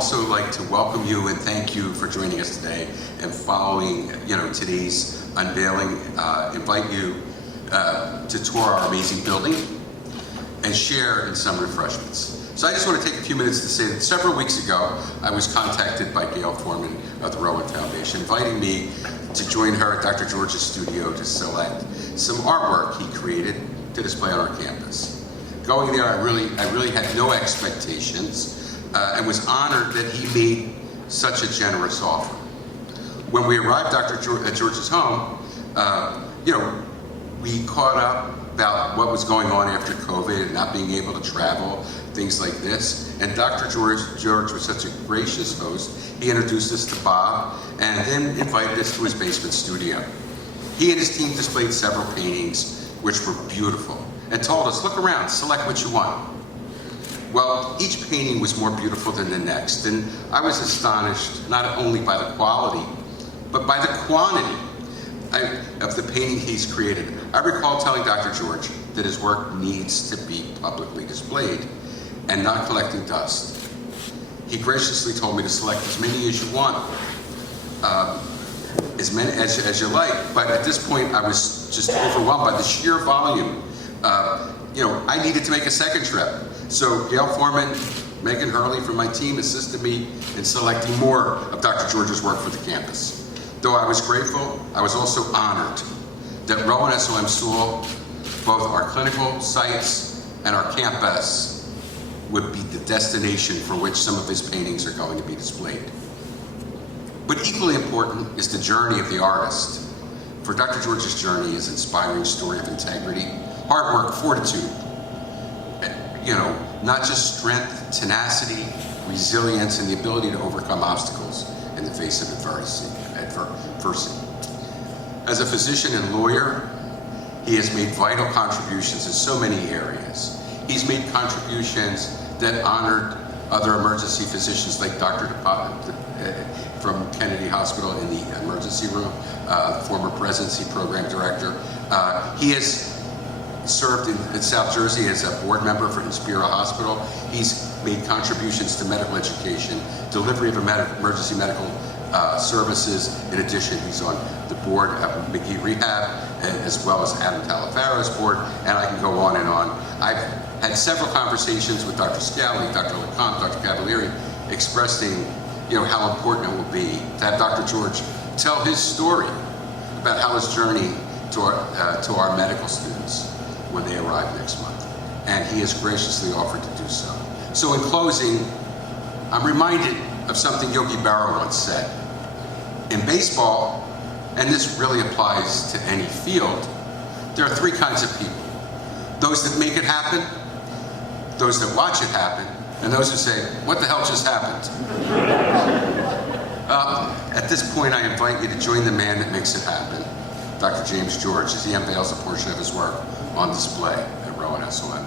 also like to welcome you and thank you for joining us today and following, today's unveiling. Invite you to tour our amazing building and share in some refreshments. So I just want to take a few minutes to say that several weeks ago, I was contacted by Gail Foreman of the Rowan Foundation, inviting me to join her at Dr. George's studio to select some artwork he created to display on our campus. Going there, I really had no expectations and was honored that he made such a generous offer. When we arrived at George's home, we caught up about what was going on after COVID and not being able to travel, things like this. And Dr. George was such a gracious host. He introduced us to Bob and then invited us to his basement studio. He and his team displayed several paintings, which were beautiful, and told us, look around, select what you want. Well, each painting was more beautiful than the next, and I was astonished not only by the quality, but by the quantity of the painting he's created. I recall telling Dr. George that his work needs to be publicly displayed and not collecting dust. He graciously told me to select as many as you want, as many as you like, but at this point I was just overwhelmed by the sheer volume. I needed to make a second trip. So Gail Foreman, Megan Hurley from my team assisted me in selecting more of Dr. George's work for the campus. Though I was grateful, I was also honored that Rowan SOM saw both our clinical sites and our campus would be the destination for which some of his paintings are going to be displayed. But equally important is the journey of the artist. For Dr. George's journey is an inspiring story of integrity, hard work, fortitude, not just strength, tenacity, resilience, and the ability to overcome obstacles in the face of adversity. As a physician and lawyer, he has made vital contributions in so many areas. He's made contributions that honored other emergency physicians like Dr. from Kennedy Hospital in the emergency room, former presidency program director. He has served in South Jersey as a board member for Inspira Hospital. He's made contributions to medical education, delivery of emergency medical services. In addition, he's on the board of McGee Rehab, as well as Adam Talaferro's board, and I can go on and on. I've had several conversations with Dr. Scally, Dr. LeCompte, Dr. Cavalieri, expressing how important it will be to have Dr. George tell his story about how his journey to our medical students when they arrive next month. And he has graciously offered to do so. So in closing, I'm reminded of something Yogi Berra once said. In baseball, and this really applies to any field, there are three kinds of people. Those that make it happen, those that watch it happen, and those who say, what the hell just happened? At this point, I invite you to join the man that makes it happen, Dr. James George, as he unveils a portion of his work on display at Rowan SOM.